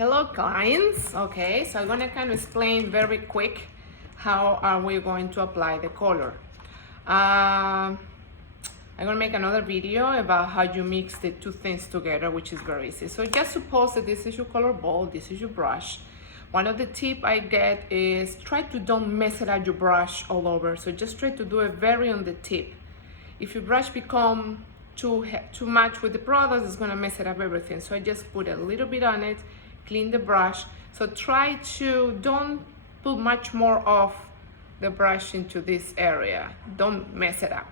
Hello clients. Okay, so I'm gonna kind of explain very quick how are we going to apply the color. I'm gonna make another video about how you mix the two things together, which is very easy. So just suppose that this is your color ball, this is your brush. One of the tip I get is try to don't mess it up your brush all over. So just try to do it very on the tip. If your brush become too much with the product, it's gonna mess it up everything. So I just put a little bit on it, clean the brush. So try to don't put much more of the brush into this area. Don't mess it up.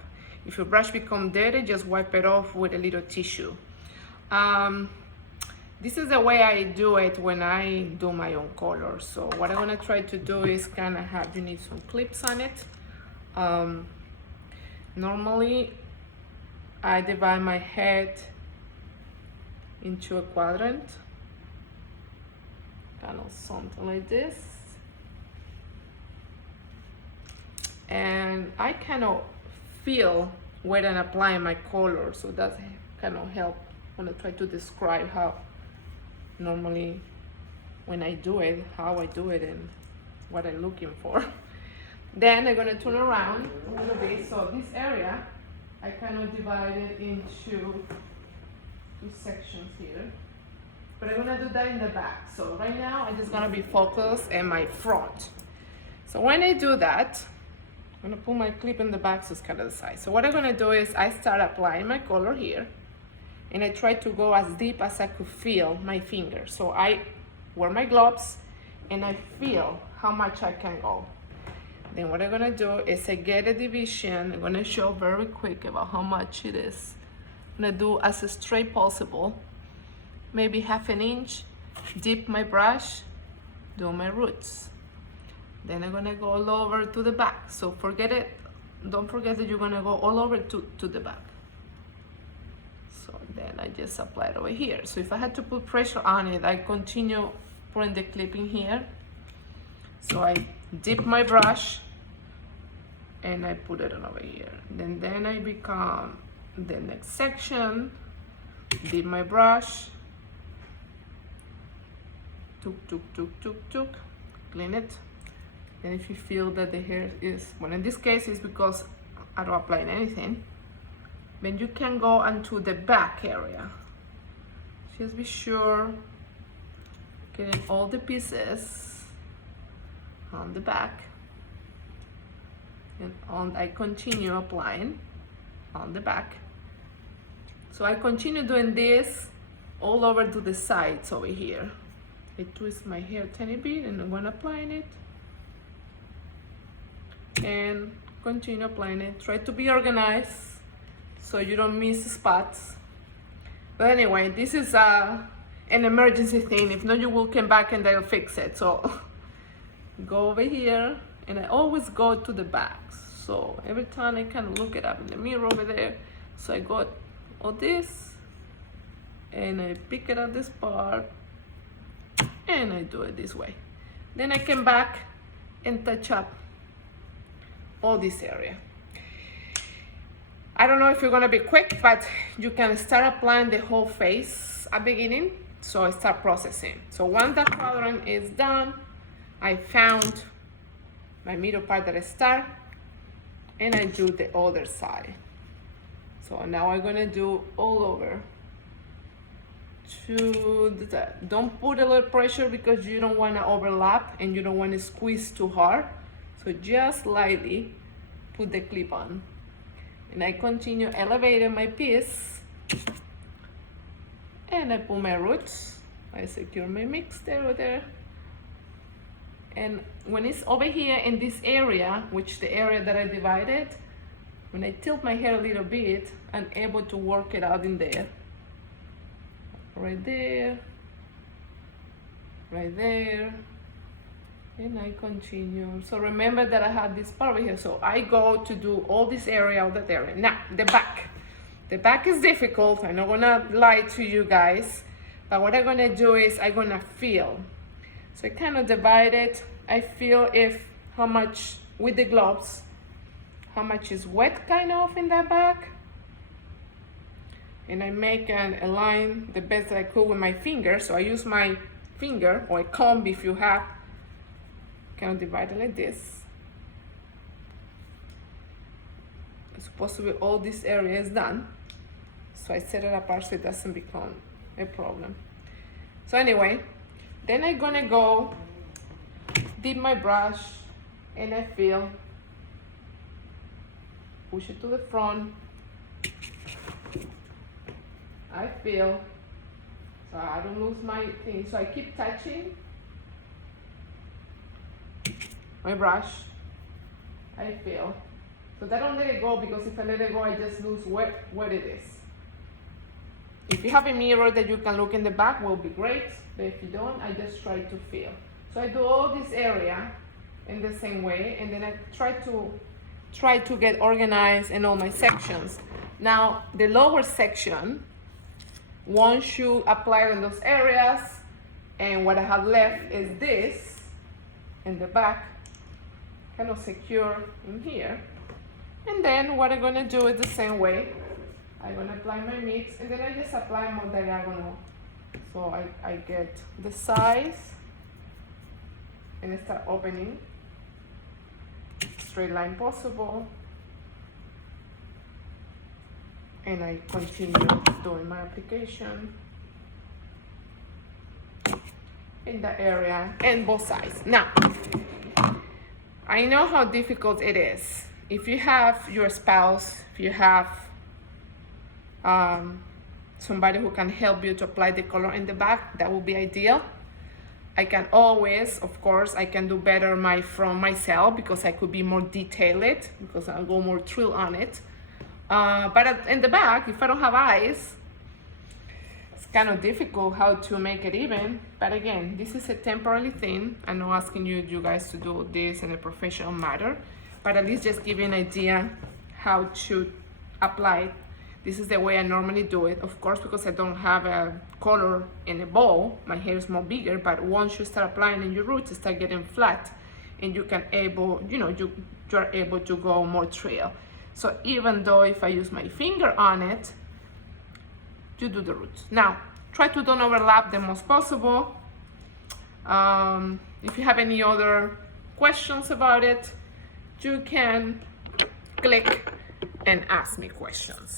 If your brush become dirty, just wipe it off with a little tissue. This is the way I do it when I do my own color. So what I'm gonna try to do is kind of have, you need some clips on it. Normally, I divide my head into a quadrant, kind of something like this. And I kind of feel where I'm applying my color, so that kind of help when I try to describe how normally when I do it, how I do it and what I'm looking for. Then I'm gonna turn around a little bit. So this area, I kind of divide it into two sections here. But I'm gonna do that in the back. So right now, I'm just gonna be focused on my front. So when I do that, I'm gonna put my clip in the back so it's kind of the side. So what I'm gonna do is I start applying my color here, and I try to go as deep as I could feel my finger. So I wear my gloves, and I feel how much I can go. Then what I'm gonna do is I get a division. I'm gonna show very quick about how much it is. I'm gonna do as straight possible, maybe half an inch, dip my brush, do my roots. Then I'm gonna go all over to the back. So forget it, don't forget that you're gonna go all over to the back. So then I just apply it over here. So if I had to put pressure on it, I continue putting the clip in here. So I dip my brush and I put it on over here. Then I become the next section, dip my brush, tuk, clean it. And if you feel that the hair is, well, in this case it's because I don't apply anything, then you can go into the back area. Just be sure getting all the pieces on the back, and I continue applying on the back. So I continue doing this all over to the sides over here. I twist my hair a tiny bit and I'm gonna apply it and continue applying it. Try to be organized so you don't miss spots. But anyway, this is an emergency thing. If not, you will come back and they'll fix it. So go over here, and I always go to the back. So every time I kind of look it up in the mirror over there. So I got all this, and I pick it up this part, and I do it this way. Then I come back and touch up all this area. I don't know if you're gonna be quick, but you can start applying the whole face at the beginning. So I start processing. So once that quadrant is done, I found my middle part that I start, and I do the other side. So now I'm gonna do all over to the, don't put a little pressure because you don't wanna overlap and you don't wanna squeeze too hard. So just lightly put the clip on. And I continue elevating my piece, and I put my roots. I secure my mix there. And when it's over here in this area, which the area that I divided, when I tilt my hair a little bit, I'm able to work it out in there. Right there, right there. And I continue. So remember that I have this part over here. So I go to do all this area, all that area. Now, the back. The back is difficult. I'm not gonna lie to you guys. But what I'm gonna do is I'm gonna feel. So I kind of divide it. I feel how much, with the gloves, how much is wet kind of in that back. And I make a line the best that I could with my finger. So I use my finger or a comb if you have, kind of divide it like this. It's supposed to be all this area is done. So I set it apart so it doesn't become a problem. So anyway, then I'm gonna go dip my brush and I feel, push it to the front. I feel, so I don't lose my thing. So I keep touching my brush. I feel. So I don't let it go, because if I let it go, I just lose where it is. If you have a mirror that you can look in the back, will be great. But if you don't, I just try to feel. So I do all this area in the same way, and then I try to get organized in all my sections. Now, the lower section, once you apply it in those areas, and what I have left is this in the back, kind of secure in here. And then what I'm gonna do is the same way. I'm gonna apply my mix, and then I just apply more diagonal. So I get the size, and I start opening, straight line possible. And I continue doing my application in the area and both sides. Now, I know how difficult it is. If you have your spouse, if you have somebody who can help you to apply the color in the back, that would be ideal. I can always, of course, I can do better from myself, because I could be more detailed, because I'll go more thrill on it. But in the back, if I don't have eyes, it's kind of difficult how to make it even. But again, this is a temporary thing. I'm not asking you guys to do this in a professional matter, but at least just give you an idea how to apply it. This is the way I normally do it. Of course, because I don't have a color in a bowl, my hair is more bigger, but once you start applying in your roots, it start getting flat, and you can you're able to go more trail. So even though if I use my finger on it, you do the roots. Now, try to don't overlap the most possible. If you have any other questions about it, you can click and ask me questions.